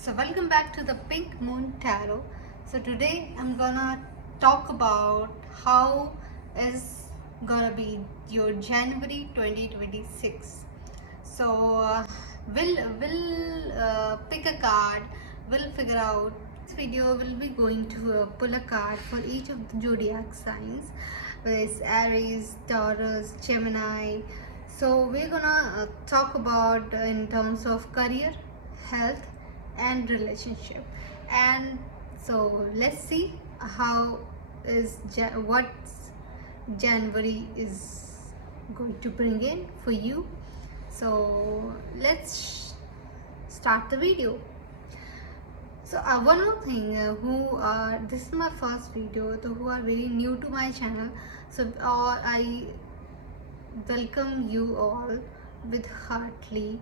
So welcome back to the Pink Moon Tarot. So today I'm gonna talk about how is gonna be your January 2026. So we'll pick a card. We'll figure out. This video will be going to pull a card for each of the zodiac signs. There's Aries, Taurus, Gemini. So we're gonna talk about in terms of career, health, and relationship. And so let's see how is what January is going to bring in for you. So let's start the video. So one more thing, this is my first video, so who are very new to my channel, so I welcome you all with heartily.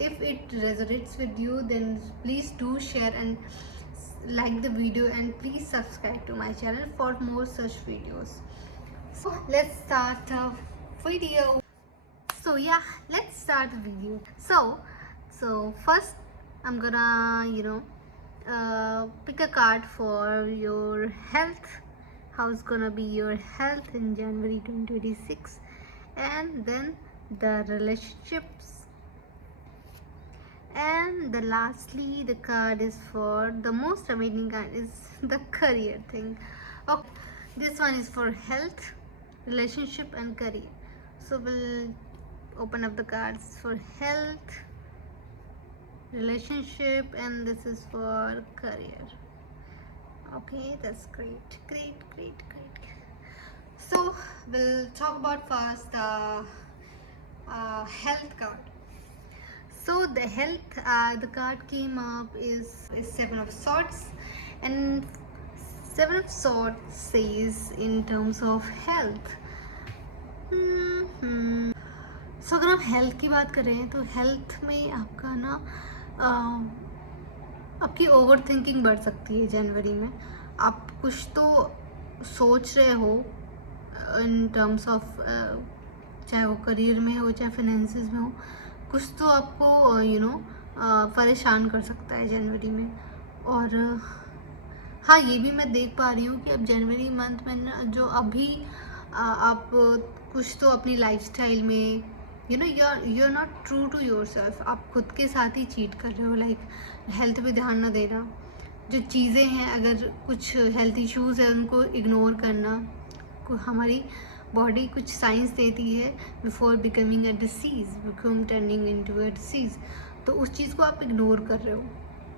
If it resonates with you, then please do share and like the video, and please subscribe to my channel for more such videos. So let's start the video. So yeah, let's start the video. So first I'm gonna pick a card for your health. How's gonna be your health in January 2026, and then the relationships, and the lastly the card is for the most amazing card is the career thing. Okay, this one is for health, relationship, and career. So we'll open up the cards for health, relationship, and this is for career. Okay, that's great. So we'll talk about first the health card. So the health, the card came up is Seven of Swords, and Seven of Swords says in terms of health. So अगर हम health की बात करें तो health में आपका ना आपकी ओवर थिंकिंग बढ़ सकती है जनवरी में. आप कुछ तो सोच रहे हो इन टर्म्स ऑफ, चाहे वो करियर में हो चाहे फाइनेंसिस में हो, कुछ तो आपको परेशान कर सकता है जनवरी में. और हाँ, ये भी मैं देख पा रही हूँ कि अब जनवरी मंथ में ना जो अभी आप कुछ तो अपनी लाइफस्टाइल में you are not true to your self. आप खुद के साथ ही चीट कर रहे हो. लाइक हेल्थ पे ध्यान ना देना, जो चीज़ें हैं, अगर कुछ हेल्थ इश्यूज़ है उनको इग्नोर करना. हमारी बॉडी कुछ साइंस देती है before becoming a disease, become turning into a disease. तो उस चीज़ को आप इग्नोर कर रहे हो.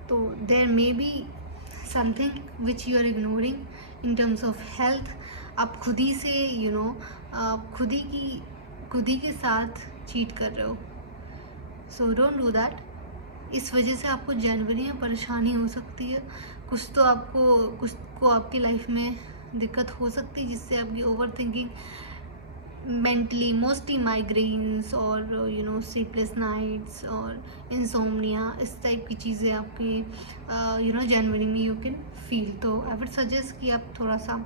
तो there may be something which you are ignoring in terms of health. आप खुद ही से खुद ही के साथ चीट कर रहे हो. So don't do that. इस वजह से आपको जनवरी में परेशानी हो सकती है. कुछ को आपकी लाइफ में दिक्कत हो सकती है जिससे आपकी over thinking, mentally mostly migraines और स्लीपलेस नाइट्स और इंसोम्निया, इस टाइप की चीज़ें आपकी जनवरी में यू कैन फील. तो आई वुड सजेस्ट कि आप थोड़ा सा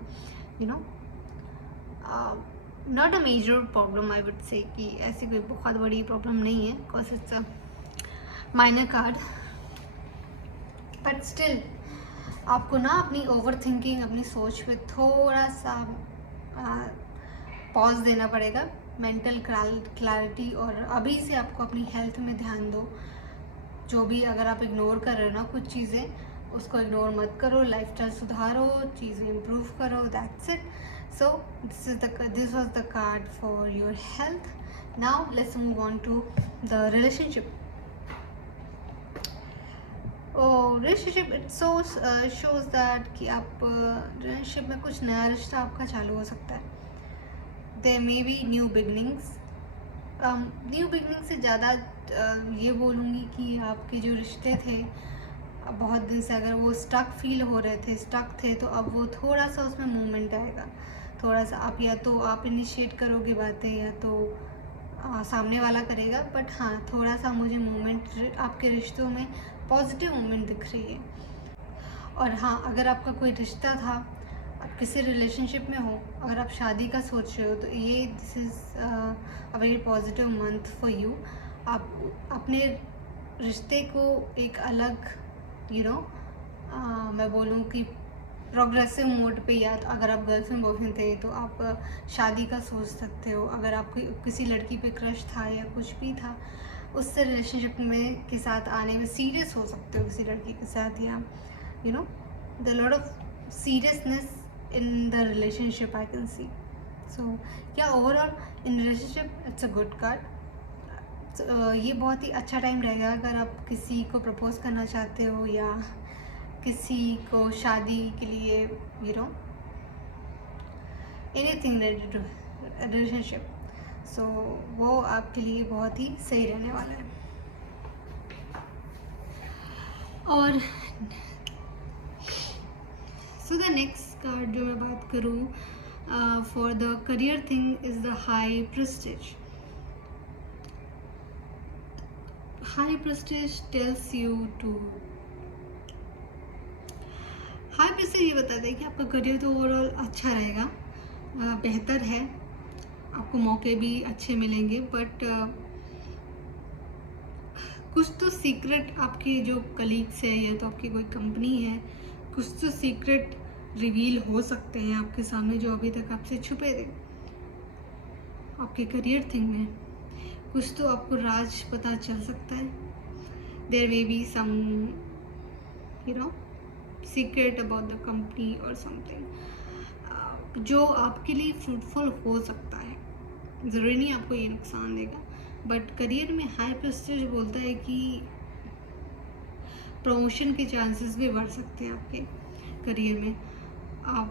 not a major problem, I would say कि ऐसी कोई बहुत बड़ी प्रॉब्लम नहीं है, because it's a minor card. But still आपको ना अपनी ओवर थिंकिंग, अपनी सोच पे थोड़ा सा पॉज देना पड़ेगा, मेंटल क्लैरिटी. और अभी से आपको अपनी हेल्थ में ध्यान दो. जो भी अगर आप इग्नोर कर रहे हो ना कुछ चीज़ें, उसको इग्नोर मत करो. लाइफस्टाइल सुधारो, चीज़ें इम्प्रूव करो. That's it. So this was the card for your health. Now let's move on to the relationship. Relationship it shows that कि आप रिलेशनशिप में कुछ नया रिश्ता आपका चालू हो सकता है. There may be new beginnings. New beginning से ज़्यादा ये बोलूँगी कि आपके जो रिश्ते थे बहुत दिन से, अगर वो स्टक थे, तो अब वो थोड़ा सा उसमें मूवमेंट आएगा. थोड़ा सा आप या तो आप इनिशिएट करोगे बातें, या तो सामने वाला करेगा. बट हाँ, थोड़ा सा मुझे मूवमेंट आपके रिश्तों में, पॉजिटिव मूवमेंट दिख रही है. और हाँ, अगर आपका कोई रिश्ता था, आप किसी रिलेशनशिप में हो, अगर आप शादी का सोच रहे हो, तो ये this is a very positive month for you. आप अपने रिश्ते को एक अलग मैं बोलूँ कि प्रोग्रेसिव मोड पे, या तो अगर आप गर्लफ्रेंड बॉयफ्रेंड थे तो आप शादी का सोच सकते हो। अगर आपको किसी लड़की पे क्रश था या कुछ भी था, उससे रिलेशनशिप में के साथ आने में सीरियस हो सकते हो किसी लड़की के साथ, yeah the lot of seriousness in the relationship I can see. So yeah overall in relationship it's a good card. ये बहुत ही अच्छा टाइम रहेगा अगर आप किसी को प्रपोज करना चाहते हो या किसी को शादी के लिए एनीथिंग रिलेटेड टू रिलेशनशिप। सो वो आपके लिए बहुत ही सही रहने वाला है। और सो द नेक्स्ट कार्ड जो मैं बात करूँ for the career thing is the high prestige. High prestige tells you to, high prestige ये बताता है कि आपका करियर तो ओवरऑल अच्छा रहेगा, बेहतर है, आपको मौके भी अच्छे मिलेंगे, बट कुछ तो सीक्रेट आपके जो कलीग्स है या तो आपकी कोई कंपनी है, कुछ तो सीक्रेट रिवील हो सकते हैं आपके सामने जो अभी तक आपसे छुपे थे। आपके करियर थिंग में कुछ तो आपको राज पता चल सकता है। There may be some secret about the company और समथिंग जो आपके लिए फ्रूटफुल हो सकता है। ज़रूरी नहीं आपको ये नुकसान देगा, बट करियर में हाई प्रेस्टीज बोलता है कि प्रमोशन के चांसेस भी बढ़ सकते हैं आपके करियर में। आप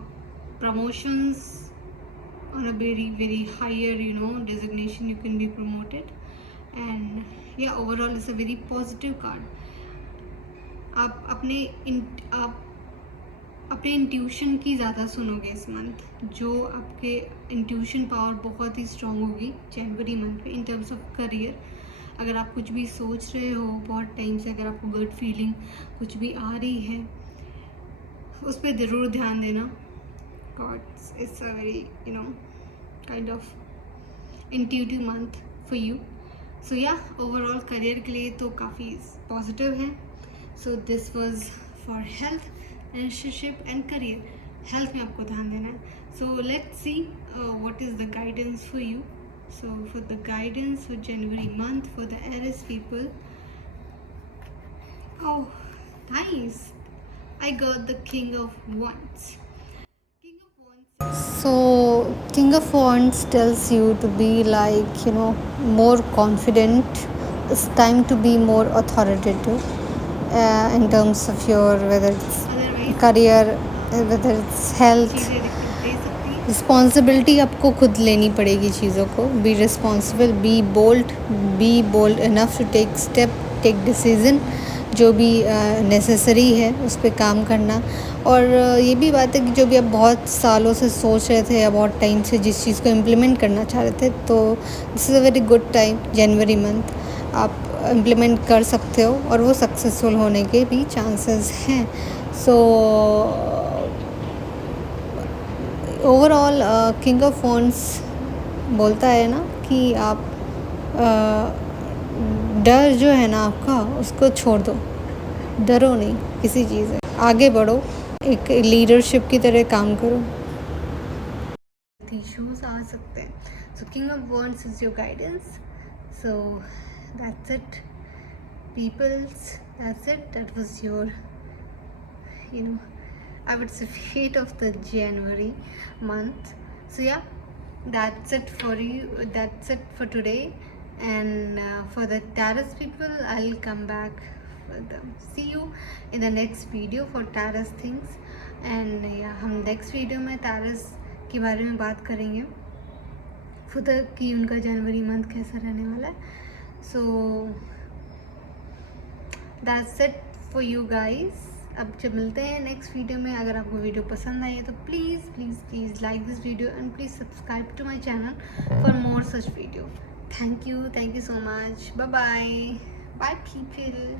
promotions on a very higher designation you can be promoted, and yeah, overall it's a very positive card. आप अपने इंट्यूशन की ज़्यादा सुनोगे इस मंथ, जो आपके इंट्यूशन पावर बहुत ही स्ट्रांग होगी जनवरी मंथ में इन टर्म्स ऑफ करियर। अगर आप कुछ भी सोच रहे हो बहुत टाइम से, अगर आपको गट फीलिंग कुछ भी आ रही है, उस पर ज़रूर ध्यान देना। Cards, it's a very kind of intuitive month for you. So yeah, overall career के लिए तो काफ़ी पॉजिटिव है। So this was for health, relationship and career. Health में आपको ध्यान देना है। So let's see what is the guidance for you. So for the guidance for January month for the Aries people, oh nice, I got the King of Wands. So King of Wands tells you to be like more confident. It's time to be more authoritative in terms of your, whether it's career, whether it's health. Responsibility आपको खुद लेनी पड़ेगी चीज़ों को। Be responsible, be bold enough to take step, take decision, जो भी necessary है उस पर काम करना। और ये भी बात है कि जो भी आप बहुत सालों से सोच रहे थे या बहुत टाइम से जिस चीज़ को इम्प्लीमेंट करना चाह रहे थे, तो this is a very good time. January month आप इम्प्लीमेंट कर सकते हो और वो सक्सेसफुल होने के भी चांसेस हैं। So overall king of wands बोलता है ना कि आप डर जो है ना आपका, उसको छोड़ दो, डरो नहीं किसी चीज़ से, आगे बढ़ो, एक लीडरशिप की तरह काम करो। इश्यूज आ सकते हैं। So king of wands is your guidance. So that's it peoples, that's it, that was your I would say fate of the January month. So yeah, that's it for you, that's it for today. And for the Taurus people, I'll come back for them. See you in the next video for Taurus things. And yeah, हम next video में Taurus के बारे में बात करेंगे, फुदर कि उनका जनवरी month कैसा रहने वाला है। So that's it for you guys. अब जब मिलते हैं नेक्स्ट वीडियो में, अगर आपको वीडियो पसंद आई है तो please like this video and please subscribe to my channel for more such video. Thank you so much. Bye bye people.